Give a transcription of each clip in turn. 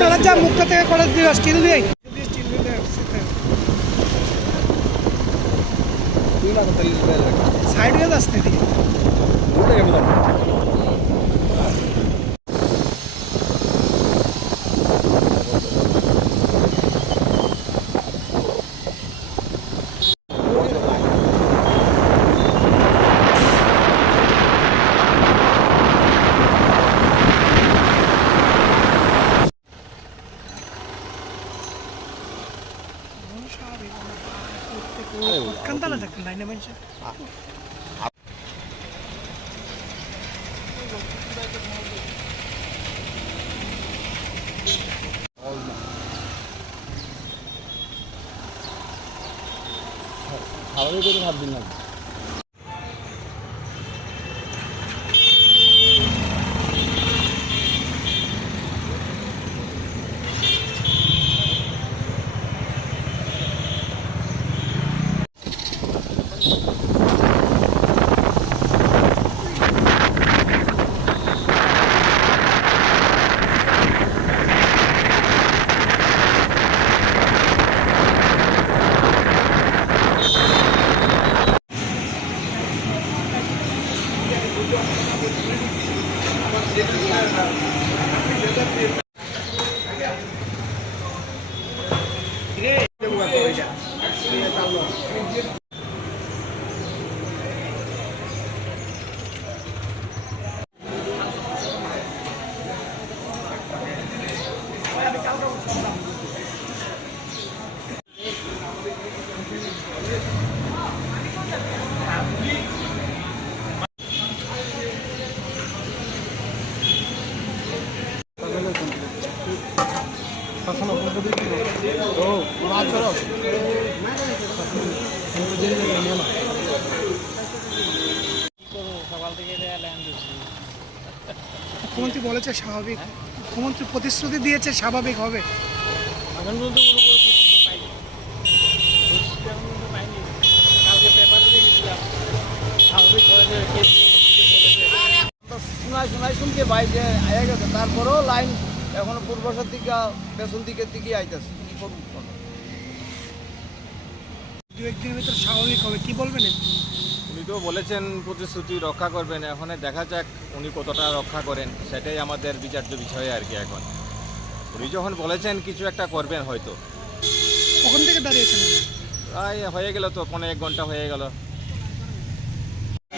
মেলার মুক্ত থেকে করে দিও স্টিল দিয়ে সাইড হয়ে আসতে দিয়ে Canta la lain mention. খাবারের করে ভাত দিন না মুখ্যমন্ত্রী বলেছে স্বাভাবিক মুখ্যমন্ত্রী প্রতিশ্রুতি দিয়েছে স্বাভাবিক হবে এখন পর্যন্ত কোনো প্রতিশ্রুতি পাইনি কালকে পেপারে দেখেছিলাম স্বাভাবিক হয়েছে শোনাই শুনতে ভাই যে আয়া গেছে তারপরেও লাইন এখনো পূর্বশার দিকে পেছন দিকের দিকে আইতেছে কি করুন দু একদিনের ভিতর স্বাভাবিক হবে কি বলবেন উনি তো বলেছেন প্রতিশ্রুতি রক্ষা করবেন এখন দেখা যাক উনি কতটা রক্ষা করেন সেটাই আমাদের বিচার্য বিষয় আর কি এখন উনি যখন বলেছেন কিছু একটা করবেন হয়তো কখন থেকে দাঁড়িয়েছেন প্রায় হয়ে গেল তো 1.5 ঘন্টা হয়ে গেল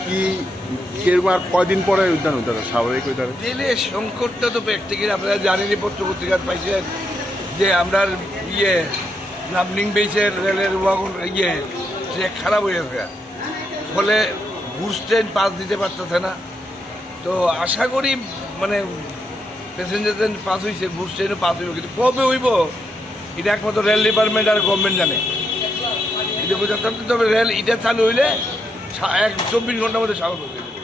কি কিরকম আর কয়দিন পরে উদ্যান উদ্ধার স্বাভাবিক উদ্ধার রেলের সংকটটা তো প্র্যাকটিক্যালি আপনারা জানেনই পত্র পত্রিকার পাইছেন যে আমরা নামলিং বেচের রেলের ওয়াগন সে খারাপ হয়ে গেছে ফলে গুডস ট্রেন পাস দিতে পারতেছে না তো আশা করি মানে প্যাসেঞ্জার ট্রেন পাস হয়েছে গুডস ট্রেনও পাস হইব কিন্তু কবে হইব এটা একমাত্র রেল ডিপার্টমেন্ট আর গভর্নমেন্ট জানে এটা বোঝাতে তবে রেল এটা চালু হইলে 24 ঘন্টার মধ্যে স্বাভাবিক হয়ে যাবে